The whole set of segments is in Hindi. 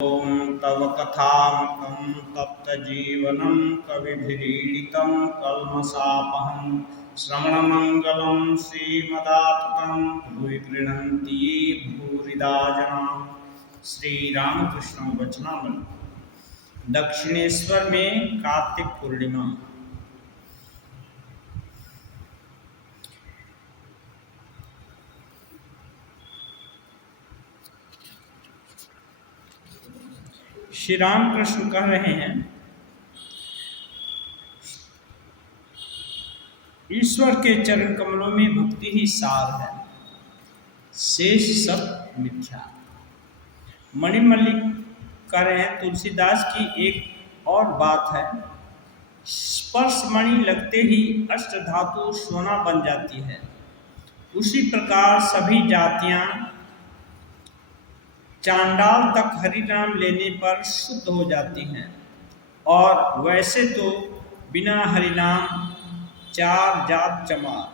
ॐ तव कथामृतं तप्तजीवनं कविभिरीडितं कल्मषापहं श्रवणमङ्गलं श्रीमदाततं भुवि गृह्णन्ति ये भूरिदा जनाः। श्रीरामकृष्ण वचनामृत। दक्षिणेश्वर में कार्तिक पूर्णिमा। श्री रामकृष्ण कह रहे हैं, ईश्वर के चरण कमलों में भक्ति ही सार है, शेष सब मिथ्या। मणिमल्लिक कह रहे हैं, तुलसीदास की एक और बात है, स्पर्श मणि लगते ही अष्ट धातु सोना बन जाती है। उसी प्रकार सभी जातियां चांडाल तक हरि नाम लेने पर शुद्ध हो जाती हैं। और वैसे तो बिना हरि नाम चार जात चमार,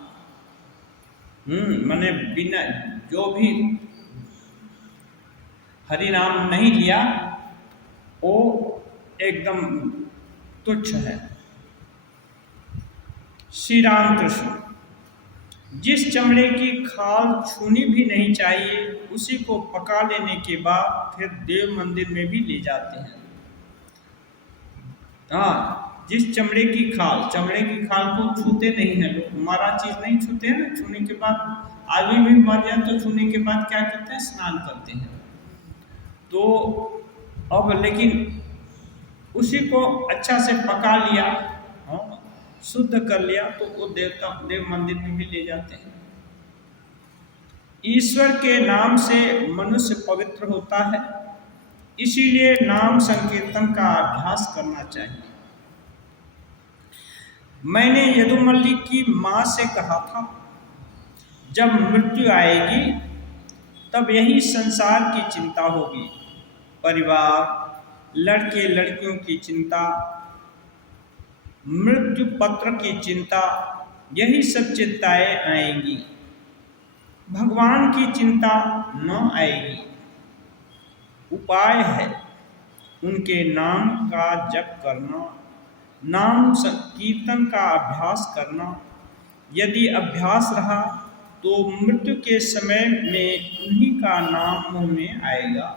मैंने बिना जो भी हरि नाम नहीं लिया वो एकदम तुच्छ है। श्री रामकृष्ण, जिस चमड़े की खाल छूनी भी नहीं चाहिए उसी को पका लेने के बाद फिर देव मंदिर में भी ले जाते हैं। हाँ, जिस चमड़े की खाल को छूते नहीं हैं लोग, हमारा चीज नहीं छूते हैं ना। छूने के बाद आदमी भी मर जाए तो छूने के बाद क्या करते हैं, स्नान करते हैं। तो अब लेकिन उसी को अच्छा से पका लिया, शुद्ध कर लिया, तो वो देव मंदिर में भी ले जाते हैं। ईश्वर के नाम से मनुष्य पवित्र होता है, इसीलिए नाम संकीर्तन का अभ्यास करना चाहिए। मैंने यदुमल्लिक की माँ से कहा था, जब मृत्यु आएगी तब यही संसार की चिंता होगी, परिवार, लड़के लड़कियों की चिंता, मृत्यु पत्र की चिंता, यही सब चिंताएं आएंगी। भगवान की चिंता न आएगी। उपाय है उनके नाम का जप करना, नाम कीर्तन का अभ्यास करना। यदि अभ्यास रहा तो मृत्यु के समय में उन्हीं का नाम मुंह में आएगा।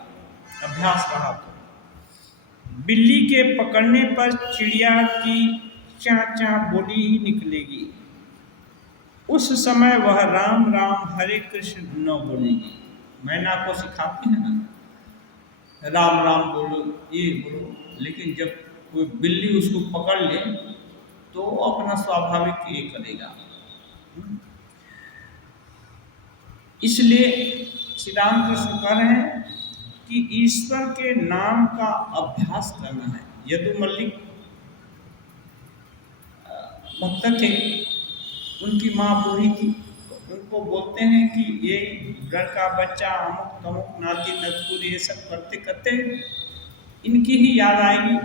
अभ्यास रहा तो बिल्ली के पकड़ने पर चिड़िया की चा चा बोली ही निकलेगी, उस समय वह राम राम हरे कृष्ण न बोलेगी। मैंने आपको सिखाती है ना, राम राम बोलो, ये बोलो, लेकिन जब कोई बिल्ली उसको पकड़ ले तो अपना स्वाभाविक ये करेगा। इसलिए श्री रामकृष्ण कह रहे हैं कि ईश्वर के नाम का अभ्यास करना है। यदुमल्लिक भक्त थे, उनकी माँ बूढ़ी थी, तो उनको बोलते हैं कि ये घर का बच्चा अमुक तमुक नाती नतकुर ये सब करते करते इनकी ही याद आएगी,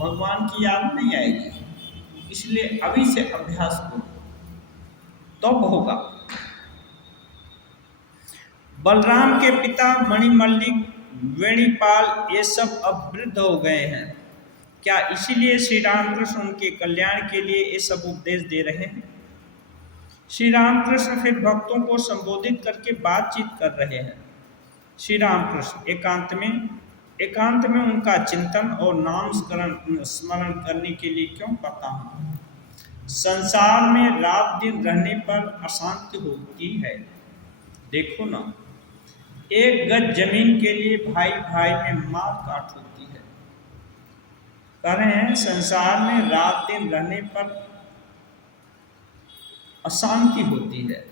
भगवान की याद नहीं आएगी। इसलिए अभी से अभ्यास करो तब होगा। बलराम के पिता मणिमल्लिक, वेणीपाल ये सब अब वृद्ध हो गए हैं। क्या इसीलिए श्री रामकृष्ण उनके कल्याण के लिए ये सब उपदेश दे रहे हैं? श्री रामकृष्ण फिर भक्तों को संबोधित करके बातचीत कर रहे हैं। श्री रामकृष्ण एकांत में उनका चिंतन और नाम स्मरण करने के लिए क्यों कहता हूँ? संसार में रात दिन रहने पर अशांति होती है। देखो ना, एक गज जमीन के लिए भाई भाई में मार काट होती है। कह रहे हैं संसार में रात दिन रहने पर अशांति होती है।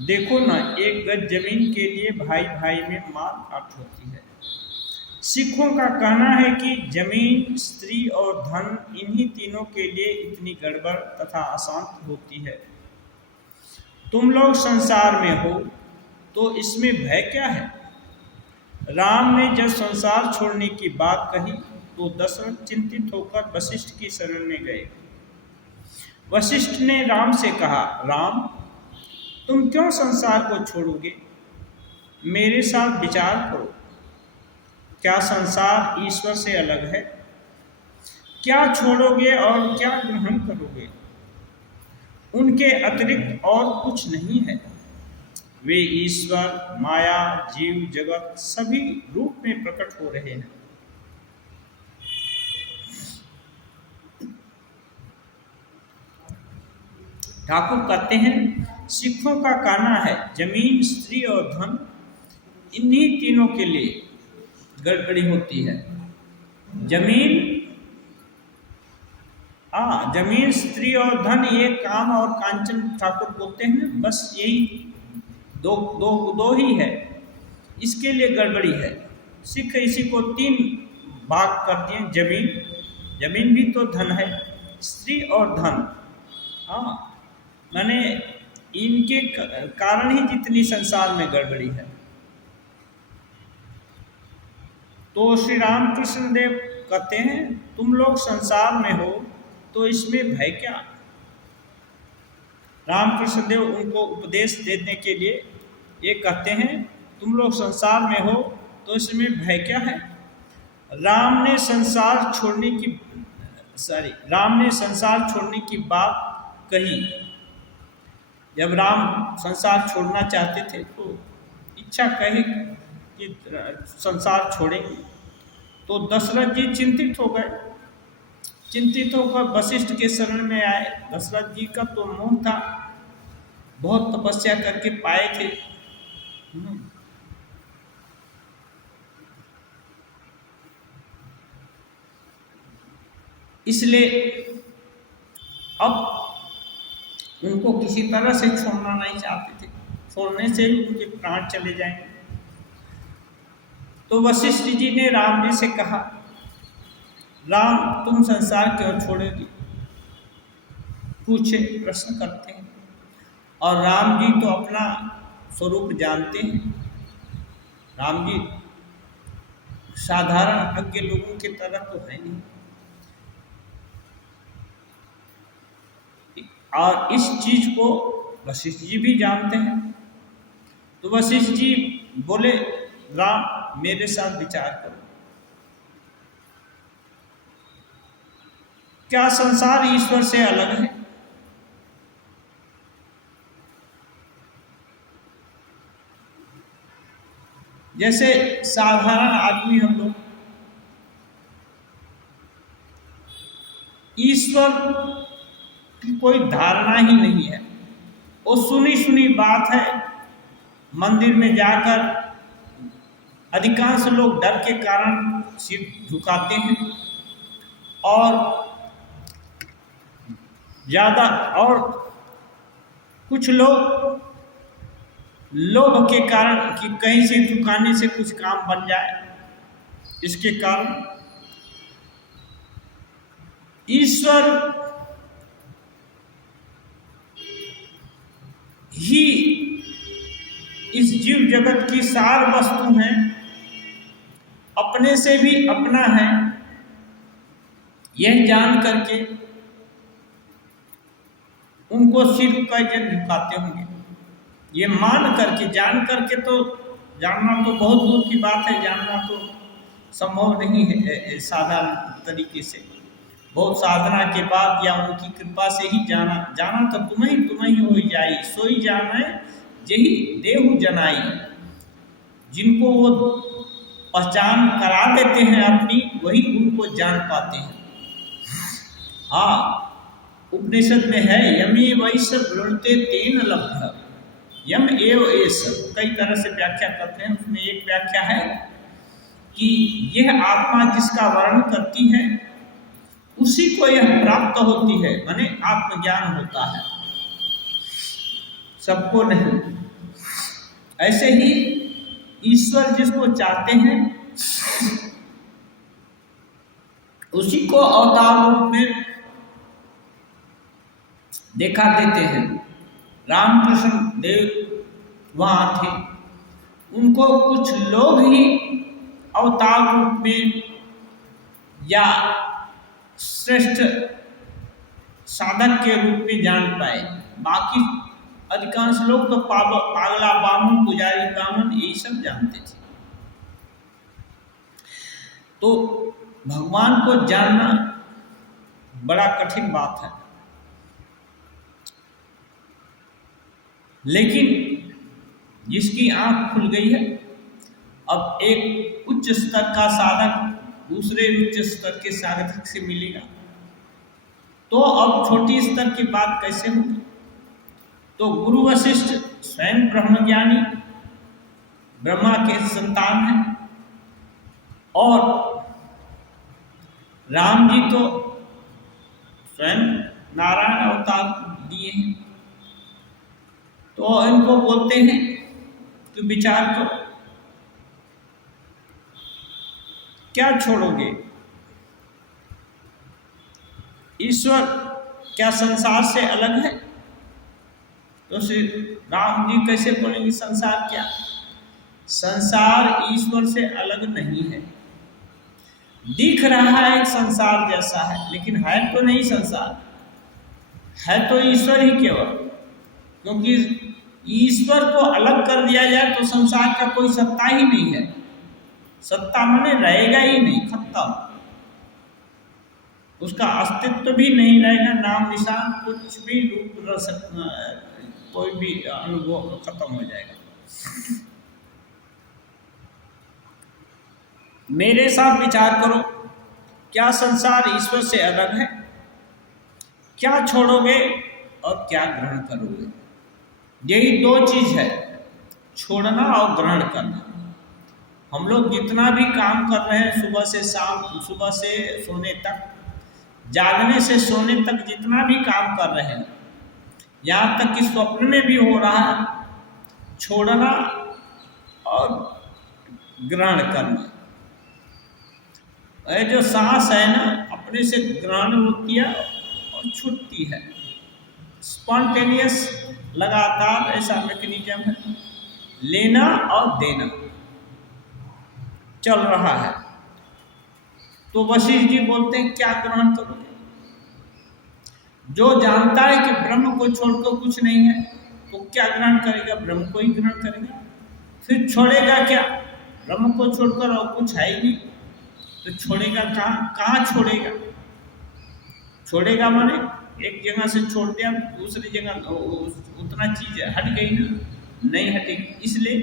देखो ना, एक गज जमीन के लिए भाई भाई में मार काट होती है। सिखों का कहना है कि जमीन, स्त्री और धन, इन्हीं तीनों के लिए इतनी गड़बड़ तथा अशांति होती है। तुम लोग संसार में हो तो इसमें भय क्या है? राम ने जब संसार छोड़ने की बात कही तो दशरथ चिंतित होकर वशिष्ठ की शरण में गए। वशिष्ठ ने राम से कहा, राम, तुम क्यों संसार को छोड़ोगे? मेरे साथ विचार करो। क्या संसार ईश्वर से अलग है? क्या छोड़ोगे और क्या ग्रहण करोगे? उनके अतिरिक्त और कुछ नहीं है। वे ईश्वर, माया, जीव जगत सभी रूप में प्रकट हो रहे हैं। ठाकुर कहते हैं, सिखों का कहना है जमीन, स्त्री और धन, इन्हीं तीनों के लिए गड़बड़ी होती है। जमीन, जमीन, स्त्री और धन, ये काम और कांचन ठाकुर बोलते हैं। बस यही दो दो दो ही है, इसके लिए गड़बड़ी है। सिख इसी को तीन भाग कर दिए। जमीन, जमीन भी तो धन है, स्त्री और धन। मैंने इनके कारण ही जितनी संसार में गड़बड़ी है। तो श्री रामकृष्ण देव कहते हैं, तुम लोग संसार में हो तो इसमें भय क्या? रामकृष्ण देव उनको उपदेश देने के लिए ये कहते हैं, तुम लोग संसार में हो तो इसमें भय क्या है? राम ने संसार छोड़ने की बात कही। जब राम संसार छोड़ना चाहते थे तो इच्छा कही कि संसार छोड़ेंगे, तो दशरथ जी चिंतित हो गए। चिंतित होकर वशिष्ठ के शरण में आए। दशरथ जी का तो मोह था, बहुत तपस्या करके पाए थे। इसलिए अब उनको किसी तरह से छोड़ना नहीं चाहते थे, छोड़ने से ही उनके प्राण चले जाएंगे। तो वशिष्ठ जी ने राम जी से कहा, राम तुम संसार क्यों छोड़ोगे? पूछे, प्रश्न करते हैं। और राम जी तो अपना स्वरूप जानते हैं। राम जी साधारण अज्ञ लोगों की तरह तो है नहीं, और इस चीज को वशिष्ठ जी भी जानते हैं। तो वशिष्ठ जी बोले, राम मेरे साथ विचार करो। क्या संसार ईश्वर से अलग है? जैसे साधारण आदमी हम लोग, ईश्वर की कोई धारणा ही नहीं है। वो सुनी सुनी बात है। मंदिर में जाकर अधिकांश लोग डर के कारण सिर झुकाते हैं, और ज़्यादा और कुछ लोग लोभ के कारण कि कहीं से झुकाने से कुछ काम बन जाए, इसके कारण ईश्वर ही इस जीव जगत की सार वस्तु है, अपने से भी अपना है। यह जान करके उनको सिर कैसे झुकाते होंगे। ये मान करके, जान करके तो जानना तो बहुत दूर की बात है, जानना तो संभव नहीं है साधारण तरीके से। बहुत साधना के बाद या उनकी कृपा से ही जाना तो तुम्हें हो जाई, सोई जाना यही देहु जनाई। जिनको वो पहचान करा देते हैं अपनी, वही उनको जान पाते हैं। उपनिषद में है, यमे वैस वृणते तेन लब्ध, यम एव एस। कई तरह से व्याख्या करते हैं। उसमें एक व्याख्या है कि यह आत्मा जिसका वर्णन करती है उसी को यह प्राप्त होती है, माने आत्मज्ञान होता है, सबको नहीं। ऐसे ही ईश्वर जिसको चाहते हैं उसी को अवतार रूप में देखा देते हैं। रामकृष्ण देव वहाँ थे, उनको कुछ लोग ही अवतार रूप में या श्रेष्ठ साधक के रूप में जान पाए, बाकी अधिकांश लोग तो पागला बामन, पुजारी बामन यही सब जानते थे। तो भगवान को जानना बड़ा कठिन बात है, लेकिन जिसकी आंख खुल गई है, अब एक उच्च स्तर का साधक दूसरे उच्च स्तर के साधक से मिलेगा, तो अब छोटी स्तर की बात कैसे होगी। तो गुरु वशिष्ठ स्वयं ब्रह्मज्ञानी, ब्रह्मा के संतान हैं, और राम जी तो स्वयं नारायण अवतार दिए हैं। तो इनको बोलते हैं कि विचार करो, क्या छोड़ोगे? ईश्वर क्या संसार से अलग है? तो श्री राम जी कैसे बोलेंगे संसार क्या? संसार ईश्वर से अलग नहीं है। दिख रहा है एक संसार जैसा है, लेकिन है तो नहीं संसार, है तो ईश्वर ही केवल। क्योंकि ईश्वर को अलग कर दिया जाए तो संसार का कोई सत्ता ही नहीं है। सत्ता माने रहेगा ही नहीं, खत्म, उसका अस्तित्व भी नहीं रहेगा, नाम निशान कुछ भी रूप रह सकता, कोई भी अनुभव खत्म हो जाएगा। मेरे साथ विचार करो, क्या संसार ईश्वर से अलग है? क्या छोड़ोगे और क्या ग्रहण करोगे? यही दो चीज है, छोड़ना और ग्रहण करना। हम लोग जितना भी काम कर रहे हैं, सुबह से शाम, सुबह से सोने तक, जागने से सोने तक जितना भी काम कर रहे हैं, यहाँ तक कि स्वप्न में भी हो रहा है, छोड़ना और ग्रहण करना। ये जो सांस है ना, अपने से ग्रहण होती है और छूटती है, स्पॉन्टेनियस, लगातार ऐसा मैकेनिज्म है, लेना और देना चल रहा है। तो वशिष्ठ जी बोलते हैं क्या ग्रहण करोगे? जो जानता है कि ब्रह्म को छोड़कर कुछ नहीं है, तो क्या ग्रहण करेगा? ब्रह्म को ही ग्रहण करेगा। फिर छोड़ेगा क्या? ब्रह्म को छोड़कर और कुछ है ही नहीं, तो छोड़ेगा कहाँ छोड़ेगा? छोड़ेगा माने एक जगह से छोड़ दिया, दूसरी जगह उतना चीज हट गई ना, नहीं हटेगी। इसलिए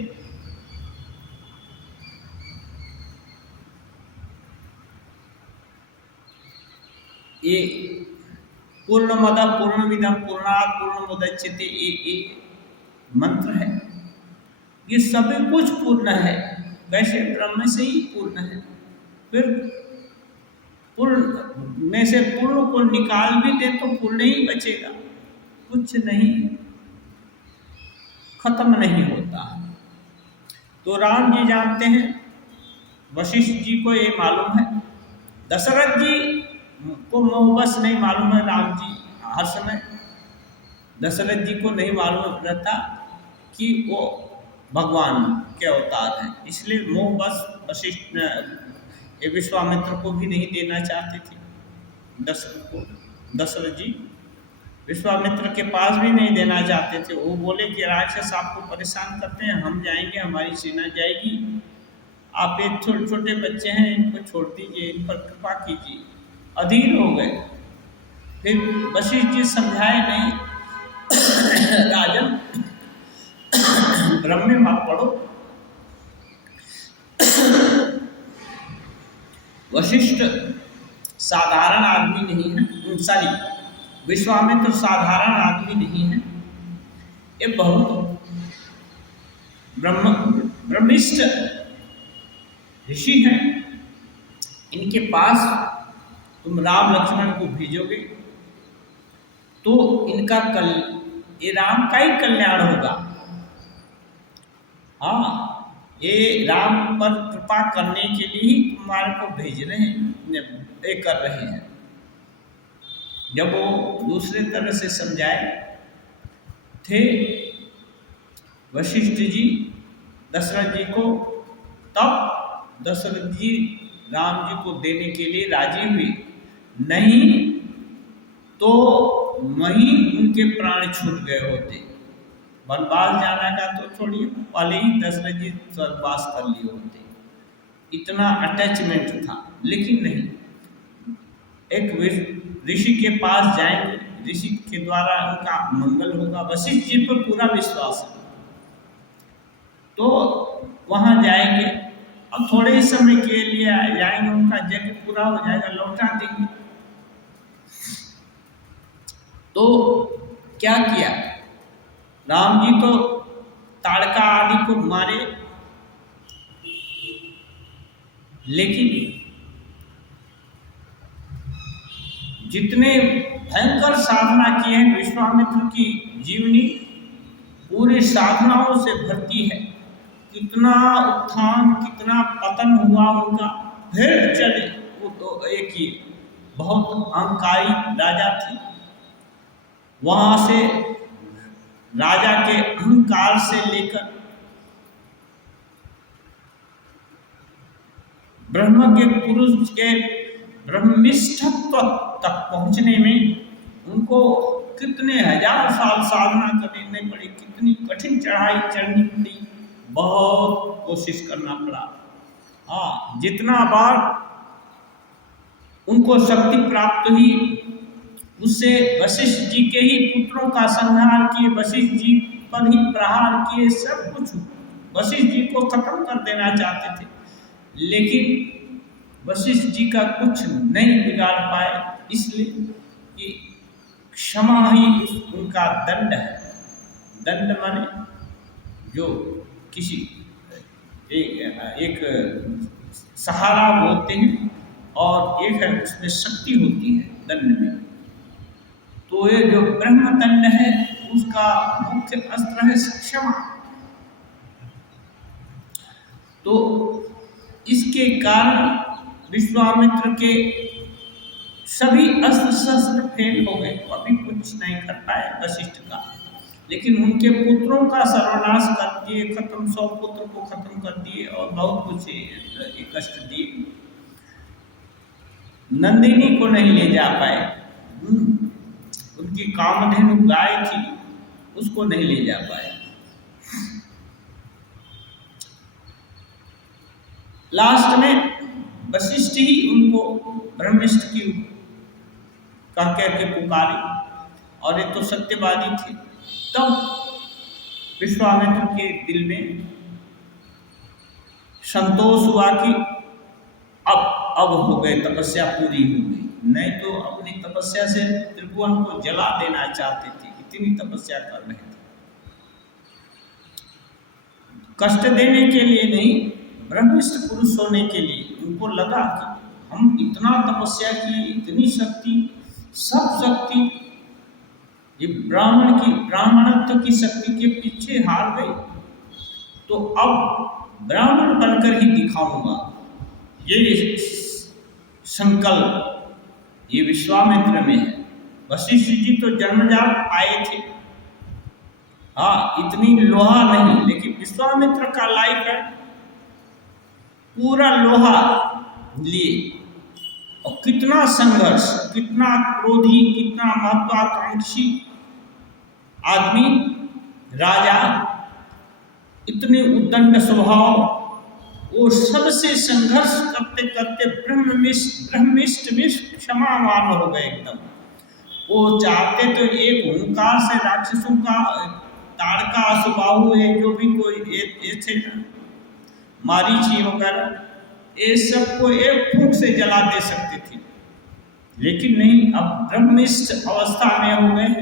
ये पूर्णमद पूर्णमिदं पूर्णात् पूर्णमुदच्यते ये मंत्र है, ये सब कुछ पूर्ण है। वैसे ब्रह्म से ही पूर्ण है, फिर पूर्ण में से पूर्ण को निकाल भी दे तो पूर्ण ही बचेगा, कुछ नहीं, खत्म नहीं होता। तो राम जी जानते हैं, वशिष्ठ जी को ये मालूम है, दशरथ जी को मोहबस नहीं मालूम है। राम जी हर समय दशरथ जी को नहीं मालूम रहता कि वो भगवान के अवतार हैं, इसलिए मोहबस वशिष्ठ ये विश्वामित्र को भी नहीं देना चाहते थे। दशरथ को, दशरथ जी विश्वामित्र के पास भी नहीं देना चाहते थे। वो बोले कि राक्षस आपको परेशान करते हैं, हम जाएंगे, हमारी सेना जाएगी, आप एक छोटे छोटे बच्चे हैं, इनको छोड़ दीजिए, इन पर कृपा कीजिए। अधीर हो गए। फिर वशिष्ठ जी समझाए, नहीं राजन, ब्रह्म में मत पढ़ो। वशिष्ठ साधारण आदमी नहीं है, सॉरी विश्वामित्र साधारण आदमी नहीं है, ये बहुत ब्रह्मिष्ठ ऋषि हैं। इनके पास तुम राम लक्ष्मण को भेजोगे तो इनका ये राम का ही कल्याण होगा। हाँ, ये राम पर कृपा करने के लिए ही तुम्हारे को भेज रहे हैं, ये कर रहे हैं। जब वो दूसरे तरह से समझाए थे वशिष्ठ जी दशरथ जी को, तब दशरथ जी राम जी को देने के लिए राजी हुए, नहीं तो वहीं उनके प्राण छूट गए होते। वनवास जाना का तो छोड़िए, पहले ही दशरथ जी स्वर्गवास कर लिए होते, इतना अटैचमेंट था। लेकिन नहीं, एक ऋषि के पास जाएंगे, ऋषि के द्वारा उनका मंगल होगा, वशिष्ठ जी पर पूरा विश्वास है, तो वहां जाएंगे और थोड़े ही समय के लिए जाएंगे, उनका यज्ञ पूरा हो जाएगा, लौटा देंगे। तो क्या किया, राम जी तो ताड़का आदि को मारे, लेकिन जितने भयंकर साधना किए हैं, विश्वामित्र की जीवनी पूरी साधनाओं से भरती है, कितना उत्थान कितना पतन हुआ उनका, फिर चले। वो तो एक ही बहुत अहंकारी राजा थे, वहां से राजा के अहंकार से लेकर ब्रह्मज्ञ पुरुष के ब्रह्मिष्ठत्व तक पहुंचने में उनको कितने हजार साल साधना करनी पड़ी, कितनी कठिन चढ़ाई चढ़नी पड़ी, बहुत कोशिश करना पड़ा। हाँ, जितना बार उनको शक्ति प्राप्त हुई, उससे वशिष्ठ जी के ही पुत्रों का संहार किए, वशिष्ठ जी पर ही प्रहार किए, सब कुछ वशिष्ठ जी को खत्म कर देना चाहते थे, लेकिन वशिष्ठ जी का कुछ नहीं बिगाड़ पाए, इसलिए कि क्षमा ही उनका दंड है। दंड माने जो किसी एक सहारा बोलते हैं, और एक है उसमें शक्ति होती है दंड में। तो ये जो ब्रह्म दंड है उसका मुख्य अस्त्र है क्षमा। तो इसके कारण विश्वामित्र के सभी अस्त्र शस्त्र फेल हो गए, अभी कुछ नहीं कर पाए वशिष्ठ का, लेकिन उनके पुत्रों का सर्वनाश कर दिए, खत्म, 100 पुत्र को खत्म कर दिए और बहुत कुछ कष्ट दिए। नंदिनी को नहीं ले जा पाए, उनकी कामधेनु गाय थी, उसको नहीं ले जा पाए। लास्ट में वशिष्ठ ही उनको ब्रह्मिष्ठ की कह के पुकारी, और ये तो सत्यवादी थे। तब विश्वामित्र के दिल में संतोष हुआ कि अब हो गए, तपस्या पूरी हो गई, नहीं तो अपनी तपस्या से त्रिभुवन को जला देना चाहते थे, इतनी तपस्या कर रहे थे। कष्ट देने के लिए नहीं, ब्रह्मिष्ठ पुरुष होने के लिए उनको लगा कि हम इतना तपस्या की, इतनी शक्ति, सब शक्ति ये ब्राह्मणत्व की शक्ति के पीछे हार गई, तो अब ब्राह्मण बनकर ही दिखाऊंगा, ये संकल्प ये विश्वामित्र में है। वशिष्ठ जी तो जन्मजात आए थे, हाँ, इतनी लोहा नहीं, लेकिन विश्वामित्र का लाइफ है पूरा लोहा लिए, और कितना संघर्ष, कितना क्रोधी, कितना महत्वाकांक्षी आदमी, राजा, इतने उद्दंड स्वभाव, वो सबसे संघर्ष करते करते ब्रह्मिष्ठ में क्षमावान हो गए एकदम। वो चाहते तो एक हुंकार से राक्षसों का, ताड़का, सुबाहु, जो भी कोई थे मारीची वगैरह, ये सबको एक फूंक से जला दे सकते थे, लेकिन नहीं, अब ब्रह्मिष्ठ अवस्था में हो गए,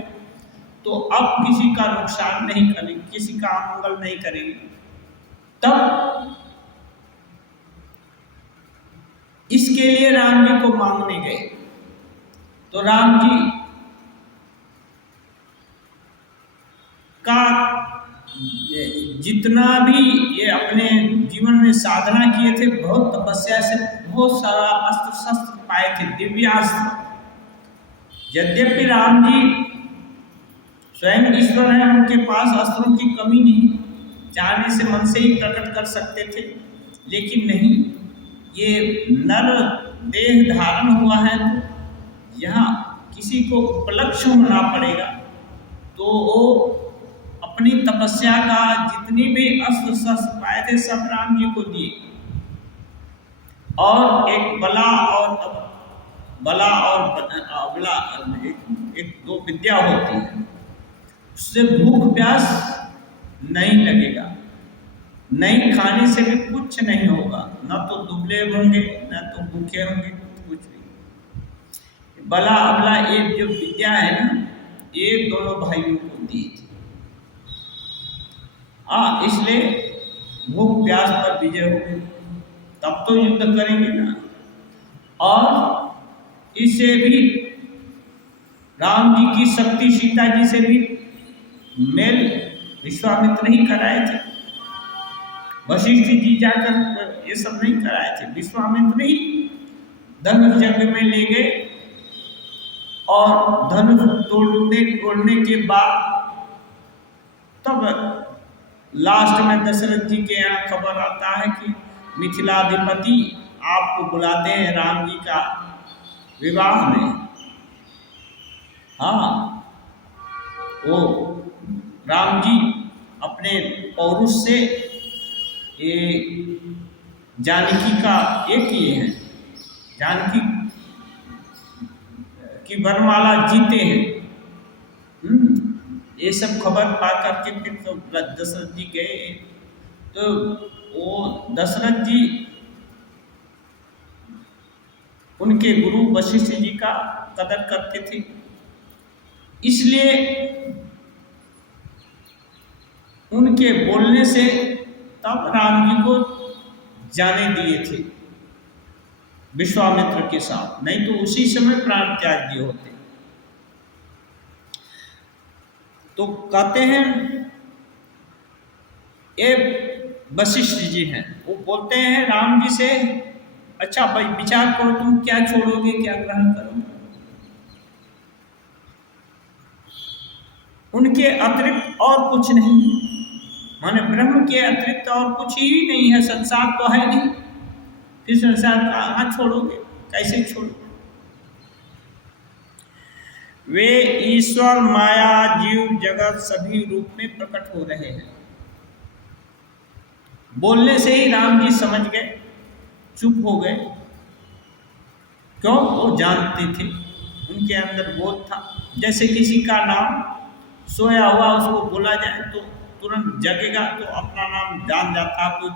तो अब किसी का नुकसान नहीं करेंगे, किसी का अमंगल नहीं करेंगे। तब इसके लिए राम जी को मांगने गए, तो राम जी का जितना भी ये अपने जीवन में साधना किए थे, बहुत तपस्या से बहुत सारा अस्त्र शस्त्र पाए थे, दिव्यास्त्र। यद्यपि राम जी स्वयं ईश्वर हैं, उनके पास अस्त्रों की कमी नहीं, चाहने से मन से ही प्रकट कर सकते थे, लेकिन नहीं, ये नर देह धारण हुआ है, यहाँ किसी को उपलक्ष्य होना पड़ेगा, तो वो अपनी तपस्या का जितनी भी अस्त्र शस्त्र पाए थे सब राम जी को दिए, और एक बला और अबला, एक दो विद्या होती है, उससे भूख प्यास नहीं लगेगा, नहीं खाने से भी कुछ नहीं होगा, न तो दुबले होंगे न तो भूखे होंगे, कुछ भी। बला अबला एक जो विद्या है ना, ये दोनों भाइयों को दी थी। इसलिए भूख प्यास पर विजय हो गई, तब तो युद्ध करेंगे ना। और इससे भी राम जी की शक्ति सीता जी से भी मेल विश्वामित्र ही कराए थे, वशिष्ठ जी जाकर ये सब नहीं कराए थे, विश्वामित्र ही धनुष यज्ञ में ले गए। और धनुष तोड़ने के बाद तब लास्ट में दशरथ जी के यहाँ खबर आता है कि मिथिलाधिपति आपको बुलाते हैं राम जी का विवाह में। वो राम जी अपने पौरुष से ये जानकी का ये किए हैं, जानकी की वरमाला जीते हैं। ये सब खबर पा करके फिर तो दशरथ जी गए, तो वो दशरथ जी उनके गुरु वशिष्ठ जी का कदर करते थे, इसलिए उनके बोलने से तब राम जी को जाने दिए थे विश्वामित्र के साथ, नहीं तो उसी समय प्राण त्याग दिए होते। तो कहते हैं ये वशिष्ठ जी हैं, वो बोलते हैं राम जी से, अच्छा भाई विचार करो तुम क्या छोड़ोगे क्या ग्रहण करोगे। उनके अतिरिक्त और कुछ नहीं, माने ब्रह्म के अतिरिक्त और कुछ ही नहीं है, संसार तो है नहीं, फिर संसार कहाँ छोड़ोगे, कैसे छोड़ोगे। वे ईश्वर माया जीव जगत सभी रूप में प्रकट हो रहे हैं। बोलने से ही राम जी समझ गए, चुप हो गए, क्यों, वो जानते थे, उनके अंदर बोध था। जैसे किसी का नाम सोया हुआ उसको बोला जाए तो तुरंत जगेगा, तो अपना नाम जान जाता, कोई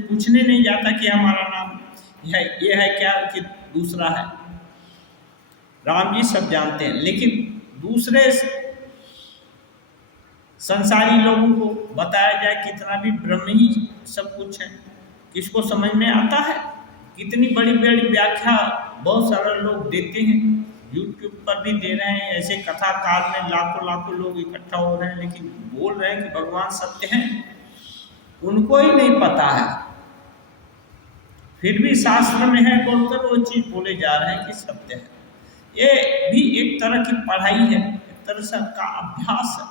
पूछने नहीं जाता कि हमारा नाम ये है क्या कि दूसरा है। राम जी सब जानते हैं, लेकिन दूसरे संसारी लोगों को बताया जाए कितना भी ब्रह्म ही सब कुछ है, किसको समझ में आता है। कितनी बड़ी बड़ी व्याख्या बहुत सारे लोग देते हैं, यूट्यूब पर भी दे रहे हैं, ऐसे कथा काल में लाखों लोग इकट्ठा हो रहे हैं, लेकिन बोल रहे हैं कि भगवान सत्य हैं, उनको ही नहीं पता है, फिर भी शास्त्र में है बोलकर वो चीज बोले जा रहे हैं कि सत्य है। ये भी एक तरह की पढ़ाई है, एक तरह से का अभ्यास है।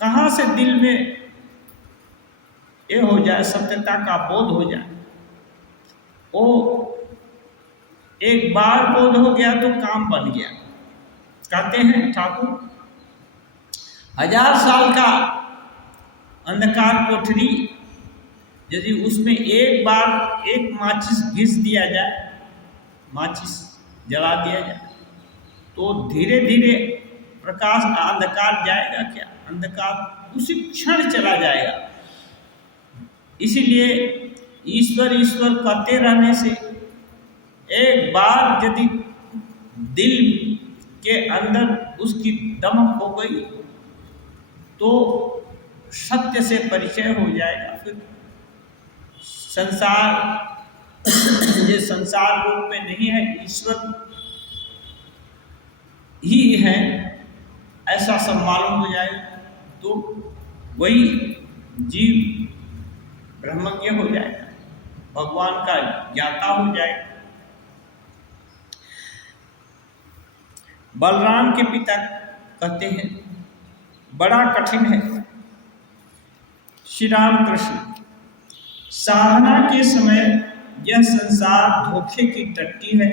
कहाँ से दिल में ये हो जाए, सत्यता का बोध हो जाए, वो एक बार बोध हो गया तो काम बन गया। कहते हैं ठाकुर 1000 साल का अंधकार कोठरी, यदि उसमें एक बार एक माचिस घिस दिया जाए, माचिस जला दिया जाए, तो धीरे धीरे प्रकाश, अंधकार जाएगा क्या, अंधकार उसी क्षण चला जाएगा। इसीलिए ईश्वर ईश्वर करते रहने से एक बार यदि दिल के अंदर उसकी दमक हो गई तो सत्य से परिचय हो जाएगा। फिर संसार ये संसार रूप में नहीं है, ईश्वर ही है, ऐसा सब मालूम हो जाएगा, तो वही जीव ब्रह्मज्ञ हो जाएगा, भगवान का ज्ञाता हो जाएगा। बलराम के पिता कहते हैं बड़ा कठिन है श्री राम कृष्ण, साधना के समय यह संसार धोखे की टट्टी है,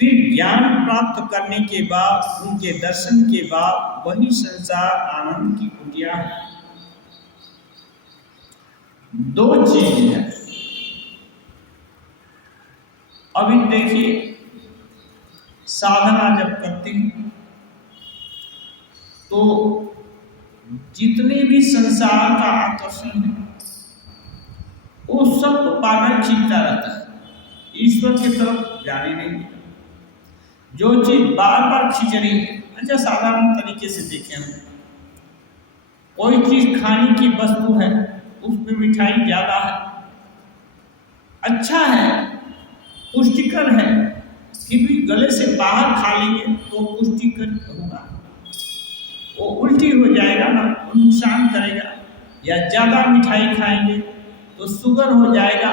फिर ज्ञान प्राप्त करने के बाद, उनके दर्शन के बाद, वही संसार आनंद की कुटिया है। दो चीज है। अभी देखिए, साधना जब करते हैं तो जितने भी संसार का आकर्षण है वो सब पागल खींचता रहता है, ईश्वर की तरफ जाने नहीं। जो चीज बार बार खींच रही है, अच्छा साधारण तरीके से देखें हम, कोई चीज खाने की वस्तु है, उसमें मिठाई ज्यादा है, अच्छा है, पुष्टिकर है, फिर भी गले से बाहर खा लेंगे तो पुष्टिकर होगा, वो उल्टी हो जाएगा ना, नुकसान करेगा। या ज्यादा मिठाई खाएंगे तो शुगर हो जाएगा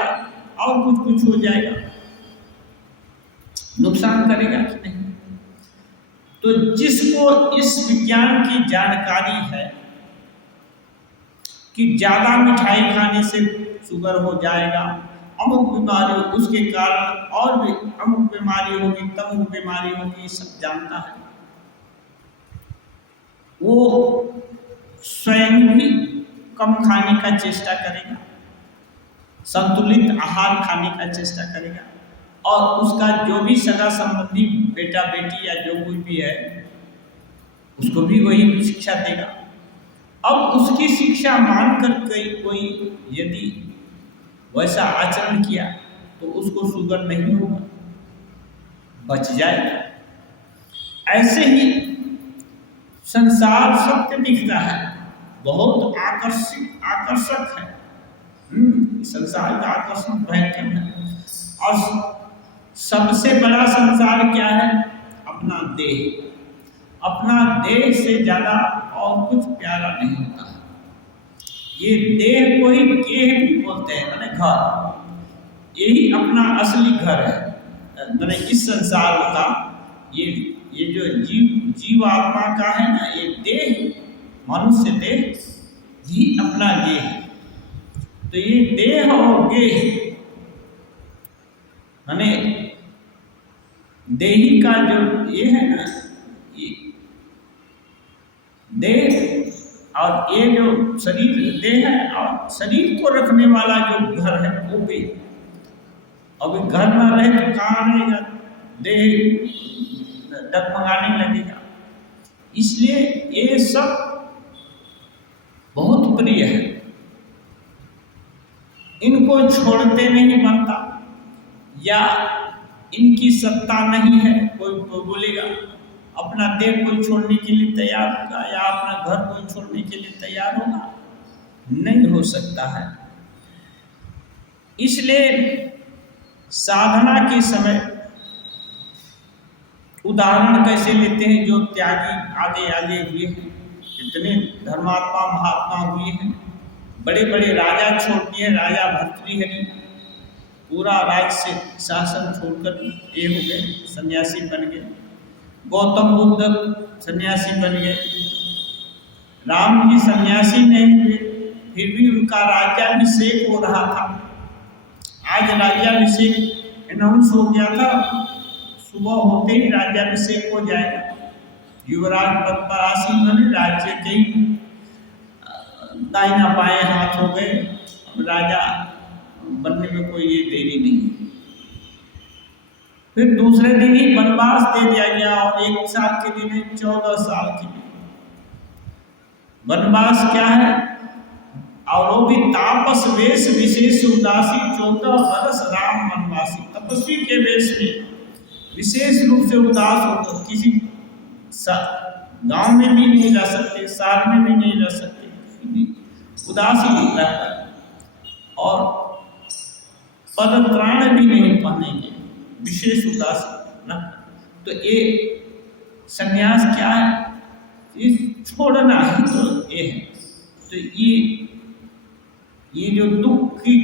और कुछ हो जाएगा, नुकसान करेगा कि नहीं। तो जिसको इस विज्ञान की जानकारी है कि ज्यादा मिठाई खाने से शुगर हो जाएगा, अमुक बीमारी, उसके कारण और भी अमुक बीमारी होगी, तमुक बीमारी होगी, ये सब जानता है, वो स्वयं भी कम खाने का चेष्टा करेगा, संतुलित आहार खाने का चेष्टा करेगा, और उसका जो भी सगा संबंधी बेटा बेटी या जो कोई भी है उसको भी वही शिक्षा देगा। अब उसकी शिक्षा मानकर कोई यदि वैसा आचरण किया तो उसको शुगर नहीं होगा, बच जाएगा। ऐसे ही संसार सत्य दिखता है, बहुत आकर्षक है। संसार का आकर्षण भयंकर है। और सबसे बड़ा संसार क्या है? अपना देह। अपना देह से ज्यादा और कुछ प्यारा नहीं होता। ये देह को ही गेह भी बोलते हैं, माने घर। यही अपना असली घर है। माने इस संसार का ये जो जीव आत्मा का है ना, ये देह, मनुष्य देह ही अपना गेह है। तो ये देह और गेह माने देही का जो ये है ना, ये देह और ये जो शरीर, देह है और शरीर को रखने वाला जो घर है वो भी। अभी घर ना रहे तो कहाँ रहेगा? देह डगमगाने लगेगा। इसलिए ये सब बहुत प्रिय है, इनको छोड़ते नहीं बनता, या इनकी सत्ता नहीं है। कोई बोलेगा अपना देह कोई छोड़ने के लिए तैयार होगा या अपना घर कोई छोड़ने के लिए तैयार होगा? नहीं हो सकता है। इसलिए साधना के समय उदाहरण कैसे लेते हैं? जो त्यागी आगे हुए हैं, जितने धर्मात्मा महात्मा हुए हैं, बड़े बड़े राजा छोड़ दिए। राजा भर्तृहरि पूरा राज्य से शासन छोड़कर ये हो गए, सन्यासी बन गए। गौतम बुद्ध सन्यासी बन गए। राम जी सन्यासी नहीं हुए, फिर भी उनका राज्याभिषेक हो रहा था। आज राज्याभिषेक अनाउंस हो गया था, सुबह होते ही राज्याभिषेक हो जाएगा। युवराज पद्मासी बने, राज्य के ही दाहिना बाएं हाथ हो गए। अब राजा बनने में कोई ये देरी नहीं। फिर दूसरे दिन ही वनवास दे दिया गया, और 1 साल के दिन 14 साल के दिन वनवास क्या है? और वो भी तापस वेश विशेष उदासी, 14 वर्ष राम वनवासी। तपस्वी के वेश में विशेष रूप से उदास होकर, किसी गांव में भी नहीं रह सकते, शहर में भी नहीं रह सकते, उदासी रहता है। और पदत्राण भी नहीं पहनेंगे, विशेष उदासी न। तो ये संन्यास क्या है? ये छोड़ना ही तो ये है। तो ये जो दुख की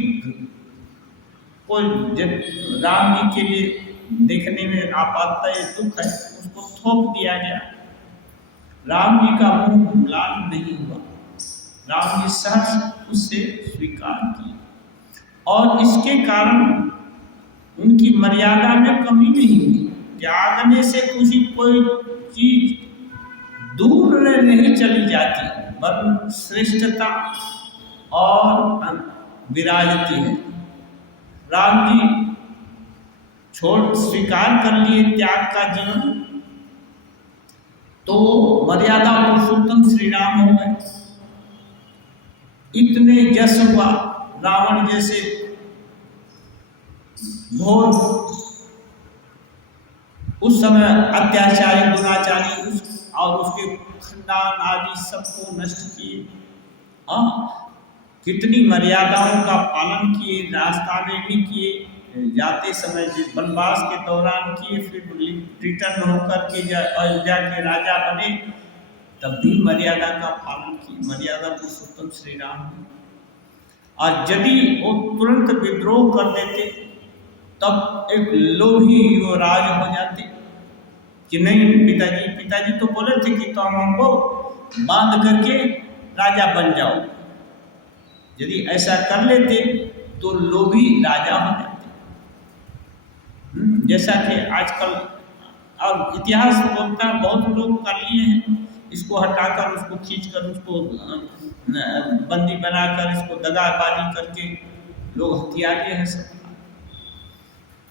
कोई जब राम जी के लिए देखने में आपातता ये दुख है, उसको थोप दिया गया। राम जी का मुंह लाल नहीं हुआ, राम जी सहर्ष उससे स्वीकार किए, और इसके कारण उनकी मर्यादा में कमी नहीं हुई। त्यागने से कोई चीज दूर नहीं चली जाती, वरन श्रेष्ठता और विराजती है। राम जी स्वीकार कर लिए त्याग का जीवन, तो मर्यादा पुरुषोत्तम श्री राम हो गए। इतने यश हुआ, रावण जैसे घोर उस समय अत्याचारी दुराचारी और उसके खानदान आदि सबको नष्ट किए। कितनी मर्यादाओं का पालन किए, रास्ता में भी किए, जाते समय वनवास के दौरान किए, फिर रिटर्न होकर के अयोध्या के राजा बने, तब भी मर्यादा का पालन किए। मर्यादा पुरुषोत्तम श्री राम। और यदि वो तुरंत विद्रोह कर देते तब एक लोभी युवराज हो जाते कि नहीं, पिताजी तो बोले थे कि तुम हमको बांध करके राजा बन जाओ। यदि ऐसा कर लेते तो लोभी राजा हो जाते। जैसा कि आजकल और इतिहास बोलता है, बहुत लोग कर लिए हैं, इसको हटाकर उसको खींचकर उसको बंदी बनाकर इसको दगाबाजी करके लोग हथियार लिए हैं सब।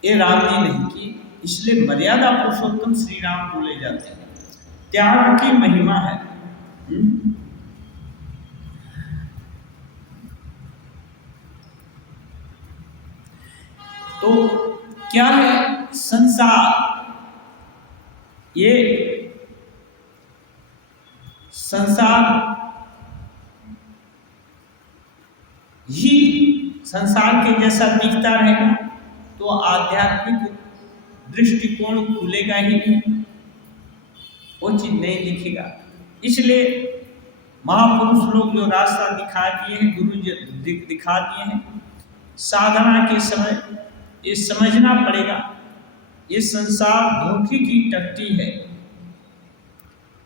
ये राम जी नहीं किए, इसलिए मर्यादा पुरुषोत्तम श्री राम बोले जाते हैं। त्याग की महिमा है। तो क्या है संसार? ये संसार ही संसार के जैसा दिखता रहेगा तो आध्यात्मिक दृष्टिकोण खुलेगा ही नहीं, वो चीज नहीं दिखेगा। इसलिए महापुरुष लोग जो रास्ता दिखा दिए हैं, गुरु दिखा दिए हैं, साधना के समय ये समझना पड़ेगा, ये संसार धोखे की टट्टी है।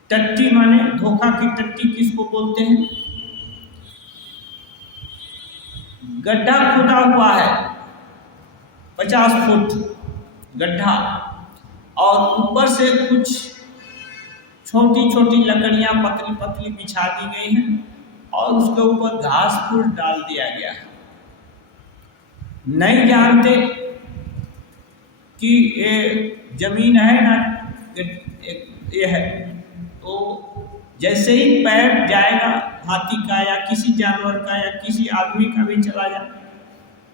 टट्टी माने धोखा की टट्टी किसको बोलते हैं? गड्ढा खोदा हुआ है 50 फुट गड्ढा, और ऊपर से कुछ छोटी छोटी लकड़ियां पतली पतली बिछा दी गई हैं और उसके ऊपर घास फूस डाल दिया गया है। नहीं जानते कि ये जमीन है ना, ये है, तो जैसे ही पैर जाएगा हाथी का या किसी जानवर का या किसी आदमी का भी चला जाए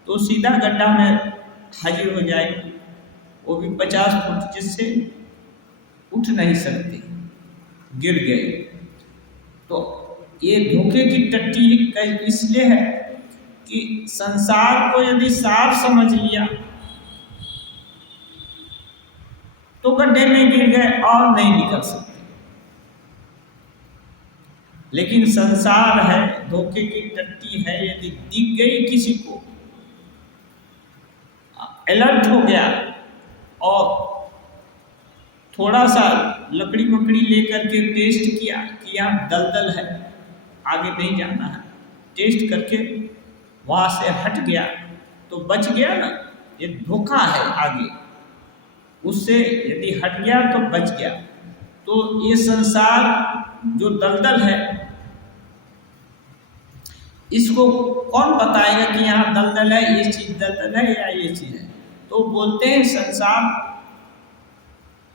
तो सीधा गड्ढा में हाजिर हो जाएगा, वो भी 50 फुट, जिससे उठ नहीं सकते, गिर गए। तो ये धोखे की टट्टी इसलिए है कि संसार को यदि साफ समझ लिया तो गड्ढे में गिर गए और नहीं निकल सकते। लेकिन संसार है, धोखे की टट्टी है, यदि दिख गई किसी को, अलर्ट हो गया और थोड़ा सा लकड़ी मकड़ी लेकर के टेस्ट किया कि यहाँ दलदल है, आगे नहीं जाना है, टेस्ट करके वहाँ से हट गया तो बच गया ना। ये धोखा है, आगे उससे यदि हट गया तो बच गया। तो ये संसार जो दलदल है, इसको कौन बताएगा कि यहाँ दलदल है, ये चीज दलदल है या ये चीज है? तो बोलते हैं संसार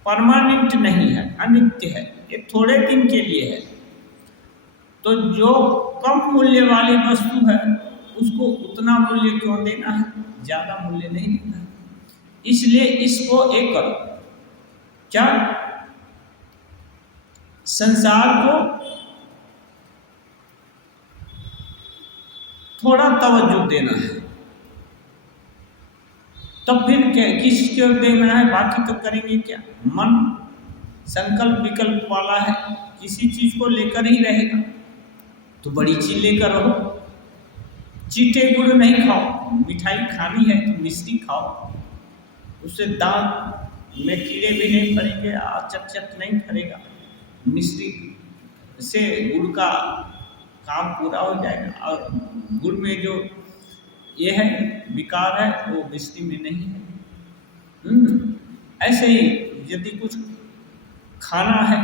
परमानेंट नहीं है, अनित्य है, ये थोड़े दिन के लिए है। तो जो कम मूल्य वाली वस्तु है उसको उतना मूल्य क्यों देना है, ज्यादा मूल्य नहीं देना है। इसलिए इसको एक करो, क्या संसार को थोड़ा तवज्जो देना है, तब फिर किसको देना है, बाकी तो करेंगे क्या। मन संकल्प विकल्प वाला है, किसी चीज को लेकर ही रहेगा, तो बड़ी चीज लेकर रहो। चीटे गुड़ नहीं खाओ, मिठाई खानी है तो मिश्री खाओ, उससे दांत में कीड़े भी नहीं पड़ेंगे और चट नहीं करेगा। मिश्री से गुड़ का काम पूरा हो जाएगा, और गुड़ में जो ये है विकार है वो मिश्री में नहीं है। ऐसे ही यदि कुछ खाना है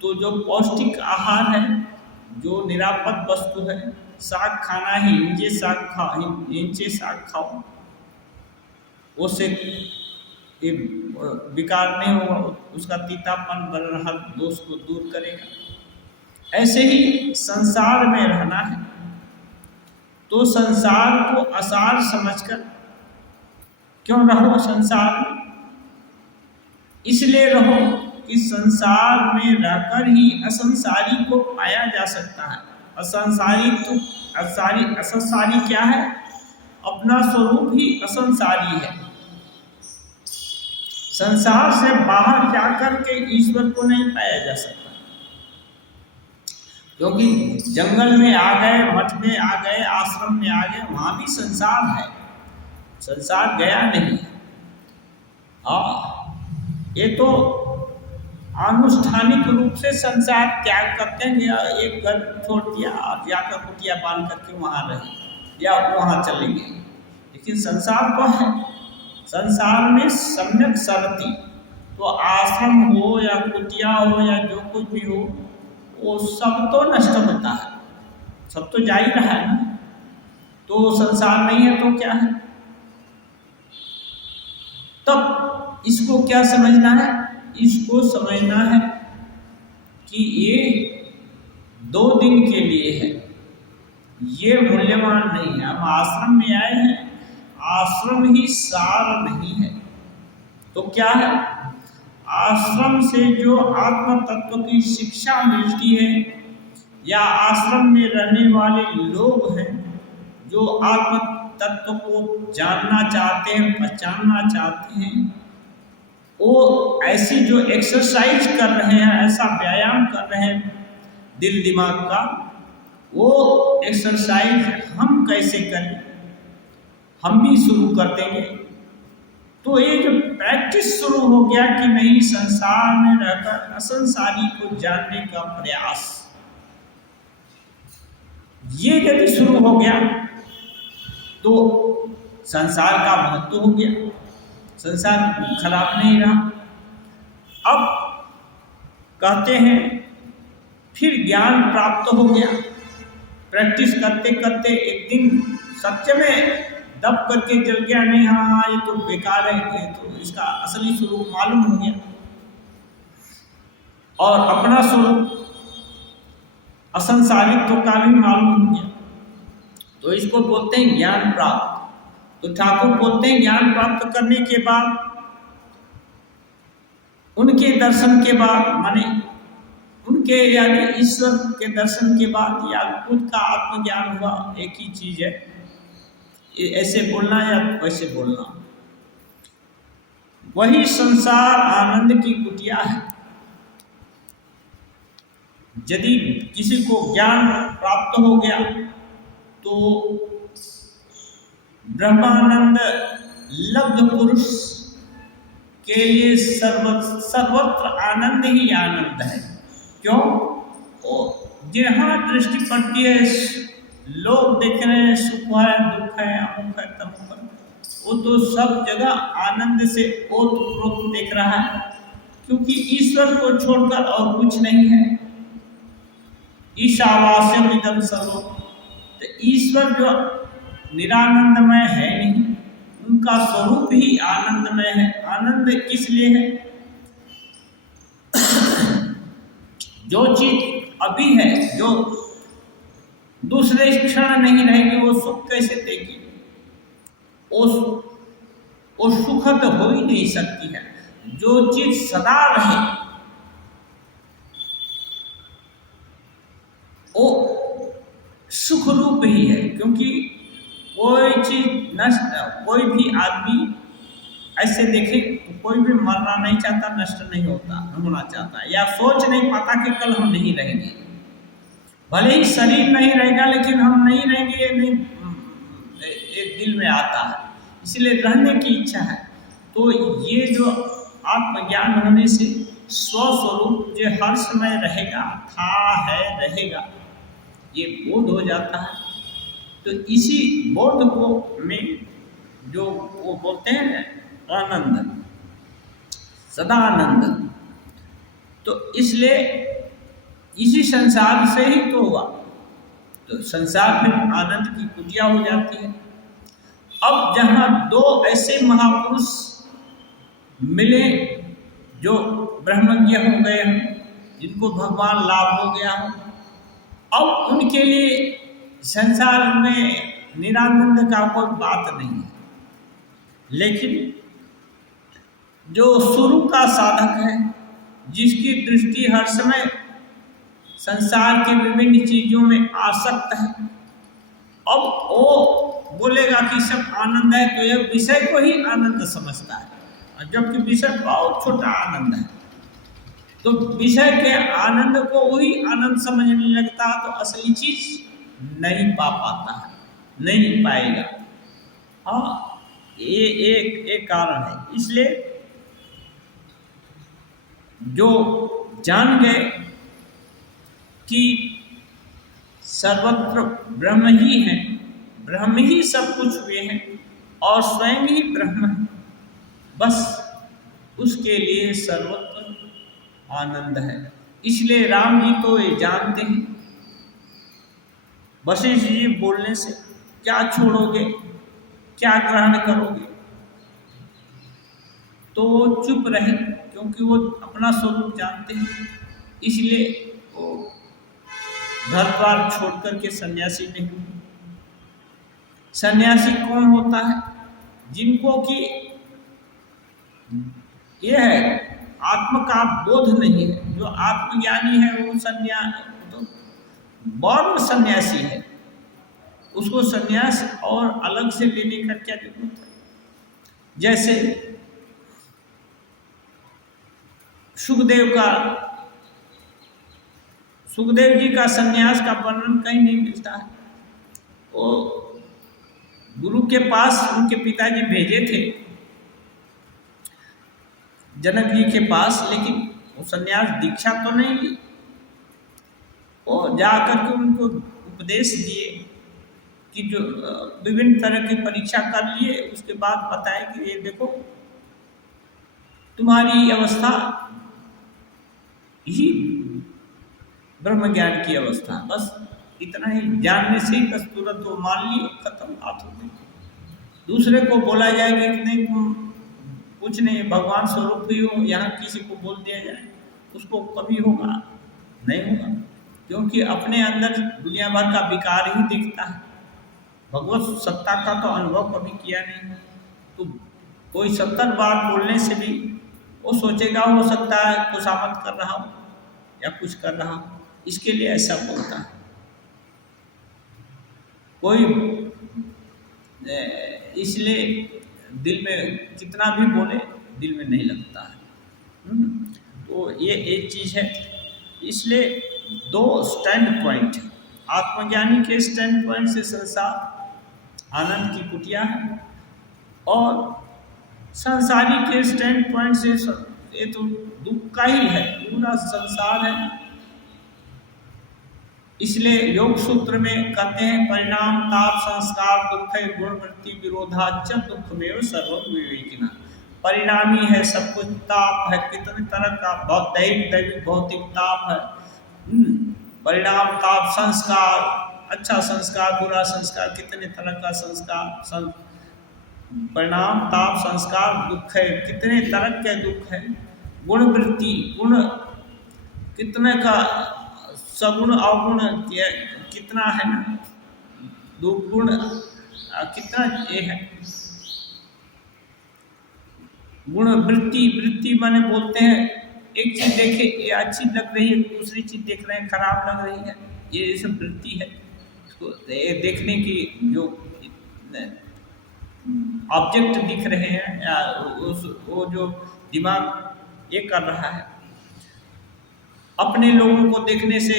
तो जो पौष्टिक आहार है, जो निरापद वस्तु है, साग खाना है, इंचे साग खाओ, उससे ये विकार नहीं होगा, उसका तीतापन बलरहल दोष को दूर करेगा। ऐसे ही संसार में रहना है तो संसार को असार समझकर क्यों रहो संसार में, इसलिए रहो कि संसार में रहकर ही असंसारी को पाया जा सकता है। असंसारी क्या है? अपना स्वरूप ही असंसारी है। संसार से बाहर जाकर के ईश्वर को नहीं पाया जा सकता, क्योंकि जंगल में आ गए, मठ में आ गए, आश्रम में आ गए, वहां भी संसार है, संसार गया नहीं। ये तो आनुष्ठानिक रूप से संसार त्याग करते हैं, या एक घर छोड़ दिया और जाकर कुटिया बांध करके वहां रहे या वहां चले गए, लेकिन संसार तो है। संसार में सम्यक सरती, तो आश्रम हो या कुटिया हो या जो कुछ भी हो, वो सब तो नष्ट होता है, सब तो जा ही रहा है ना। तो संसार नहीं है तो क्या है? तब इसको क्या समझना है? इसको समझना है कि ये 2 दिन के लिए है, ये मूल्यवान नहीं है। हम आश्रम में आए हैं, आश्रम ही सार नहीं है तो क्या है? आश्रम से जो आत्म तत्व की शिक्षा मिलती है, या आश्रम में रहने वाले लोग हैं जो आत्म तत्व को जानना चाहते हैं, पहचानना चाहते हैं, वो ऐसी जो एक्सरसाइज कर रहे हैं, ऐसा व्यायाम कर रहे हैं दिल दिमाग का, वो एक्सरसाइज हम कैसे करें, हम भी शुरू कर देंगे। तो ये जो प्रैक्टिस शुरू हो गया कि नहीं, संसार में रहकर असंसारी को जानने का प्रयास, ये यदि शुरू हो गया तो संसार का महत्व हो गया, संसार खराब नहीं रहा। अब कहते हैं फिर ज्ञान प्राप्त हो गया, प्रैक्टिस करते करते एक दिन सत्य में दब करके जल गया, नहीं हाँ ये तो बेकार है, ये तो इसका असली स्वरूप मालूम हो गया, और अपना स्वरूप असंसारित्व का भी मालूम हो गया, तो इसको बोलते हैं ज्ञान प्राप्त। तो ठाकुर बोलते हैं ज्ञान प्राप्त करने के बाद, उनके दर्शन के बाद, माने उनके यानी ईश्वर के दर्शन के बाद, या खुद का आत्मज्ञान हुआ, एक ही चीज है, ऐसे बोलना या वैसे बोलना, वही संसार आनंद की कुटिया है। यदि किसी को ज्ञान प्राप्त हो गया तो ब्रह्मानंद लब्ध पुरुष के लिए सर्वत्र आनंद ही आनंद है। क्यों? जहाँ दृष्टि पड़ती है, लोग देख रहे हैं, सुख है, दुख है, अमुक है, तमुक है, वो तो सब जगह आनंद से ओतप्रोत देख रहा है, क्योंकि ईश्वर को छोड़कर और कुछ नहीं है। ईशावास्यम इदं सर्वम्, तो ईश्वर जो निरानंदमय है नहीं, उनका स्वरूप ही आनंदमय है। आनंद किस लिए है? जो चीज अभी है, जो दूसरे क्षण नहीं रहेगी, वो सुख कैसे देगी? वो सुखद हो ही नहीं सकती है। जो चीज सदा रहे वो सुख रूप ही है, क्योंकि कोई चीज नष्ट, कोई भी आदमी ऐसे देखे तो कोई भी मरना नहीं चाहता, नष्ट नहीं होना चाहता, या सोच नहीं पाता कि कल हम नहीं रहेंगे। भले ही शरीर नहीं रहेगा, लेकिन हम नहीं रहेंगे ये नहीं एक दिल में आता है, इसलिए रहने की इच्छा है। तो ये जो आत्मज्ञान होने से स्वस्वरूप जो हर समय रहेगा, था है, रहेगा, ये बोध हो जाता है। तो इसी बोध को में जो वो बोलते हैं आनंद, सदा आनंद। तो इसलिए इसी संसार से ही तो हुआ, तो संसार फिर आनंद की कुटिया हो जाती है। अब जहाँ दो ऐसे महापुरुष मिले जो ब्रह्मज्ञ हो गए हैं, जिनको भगवान लाभ हो गया हो, अब उनके लिए संसार में निरानंद का कोई बात नहीं है। लेकिन जो शुरू का साधक है, जिसकी दृष्टि हर समय संसार के विभिन्न चीजों में आसक्त है, अब वो बोलेगा कि सब आनंद है, तो यह विषय को ही आनंद समझता है, जबकि विषय बहुत छोटा आनंद है। तो विषय के आनंद को वही आनंद समझने लगता है, तो असली चीज नहीं पा पाता है, नहीं पाएगा। हाँ, ये एक कारण है। इसलिए जो जान गए कि सर्वत्र ब्रह्म ही है, ब्रह्म ही सब कुछ हुए हैं और स्वयं ही ब्रह्म है, बस उसके लिए सर्वत्र आनंद है। इसलिए राम जी तो ये जानते हैं, वशिष्ठ जी बोलने से क्या छोड़ोगे, क्या ग्रहण करोगे, तो वो चुप रहे, क्योंकि वो अपना स्वरूप जानते हैं। इसलिए वो घर द्वार छोड़ करके सन्यासी नहीं हुए। सन्यासी कौन होता है? जिनको कि यह है आत्म का बोध नहीं है। जो आत्मज्ञानी है वो तो बौद्ध सन्यासी है, उसको सन्यास और अलग से लेने का क्या जरूरत है? जैसे सुखदेव जी का सन्यास का वर्णन कहीं नहीं मिलता है। वो गुरु के पास उनके पिताजी भेजे थे जनक जी के पास, लेकिन वो सन्यास दीक्षा तो नहीं ली। वो जाकर के उनको उपदेश दिए कि जो विभिन्न तरह की परीक्षा कर लिए, उसके बाद बताए कि ये देखो तुम्हारी अवस्था ही ब्रह्म ज्ञान की अवस्था, बस इतना ही जानने से ही बस तुरंत वो मान लिए, खत्म बात हो गई। दूसरे को बोला जाए कि नहीं कुछ नहीं, भगवान स्वरूप ही हो, यहाँ किसी को बोल दिया जाए, उसको कभी होगा नहीं होगा, क्योंकि अपने अंदर दुनिया भर का विकार ही दिखता है। भगवत सत्ता का तो अनुभव कभी किया नहीं। तो कोई 70 बार बोलने से भी वो सोचेगा हो सकता है खुशामद कर रहा हूँ या कुछ कर रहा हूँ, इसके लिए ऐसा बोलता है। कोई इसलिए दिल में कितना भी बोले दिल में नहीं लगता है। तो ये एक चीज़ है। इसलिए दो स्टैंड पॉइंट, आत्मज्ञानी के स्टैंड पॉइंट से संसार आनंद की कुटिया है, और संसारी के स्टैंड पॉइंट से ये तो दुख का ही है, पूरा संसार है। इसलिए योग सूत्र में कहते हैं परिणाम ताप संस्कार दुख है गुण वृत्ति विरोधाच दुख में सर्व विवेकिना। परिणामी है सब कुछ, ताप है कितने तरह का, बहुत दैविक भौतिक ताप है, परिणाम ताप संस्कार, अच्छा संस्कार बुरा संस्कार, कितने तरह का संस्कार, परिणाम ताप संस्कार दुख है, कितने तरह के दुख है। गुण वृत्ति, गुण कितने का, सगुण अवगुण कितना है ना, दुर्गुण कितना ये है। गुण वृत्ति, वृत्ति माने बोलते हैं एक चीज देखे ये अच्छी लग रही है, दूसरी चीज देख रहे हैं खराब लग रही है, ये सब वृत्ति है। तो ये देखने की जो ऑब्जेक्ट दिख रहे हैं या वो जो दिमाग ये कर रहा है, अपने लोगों को देखने से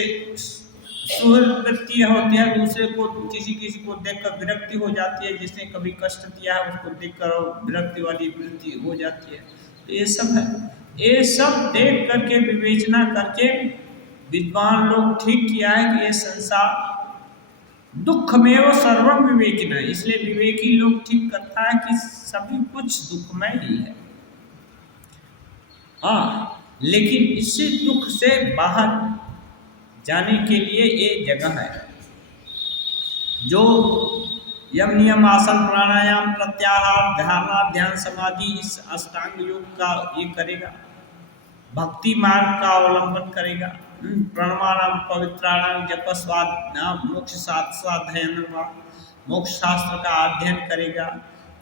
वृत्ति होती है, दूसरे को किसी को देखकर विरक्ति हो जाती है, जिसने कभी कष्ट दिया है उसको देखकर विरक्ति वाली वृत्ति हो जाती है। तो ये सब है, ये सब देख करके विवेचना करके विद्वान लोग ठीक किया है कि ये संसार दुख में वो सर्वम विवेकिना है। इसलिए विवेकी लोग ठीक करता है कि सभी कुछ दुखमय ही है। हाँ, लेकिन इससे दुख से बाहर जाने के लिए ये जगह है। जो यम नियम आसन प्राणायाम प्रत्याहार धारणा ध्यान समाधि इस अष्टांग योग का ये करेगा, भक्ति मार्ग का अवलंबन करेगा, प्रणमानाम पवित्राणाम जपस्वाद मोक्ष साधन मोक्ष शास्त्र का अध्ययन करेगा,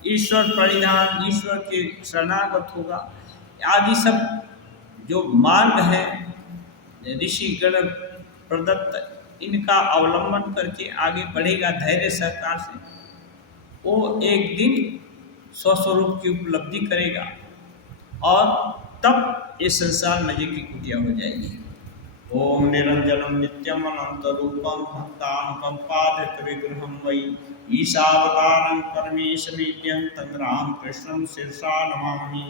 ईश्वर परिधान ईश्वर के शरणागत होगा, आदि सब जो मार्ग है ऋषि गण प्रदत्त इनका अवलंबन करके आगे बढ़ेगा धैर्य सहकार से, वो एक दिन स्वस्वरूप की उपलब्धि करेगा और तब ये संसार मजे की कुटिया हो जाएगी। ओम निरंजनम नित्यम अनंत रूपम भक्तानुकं पादत विग्रहम वै ईशावतारं परमेशमीड्यं तं राम कृष्णं शिरसा नमामि।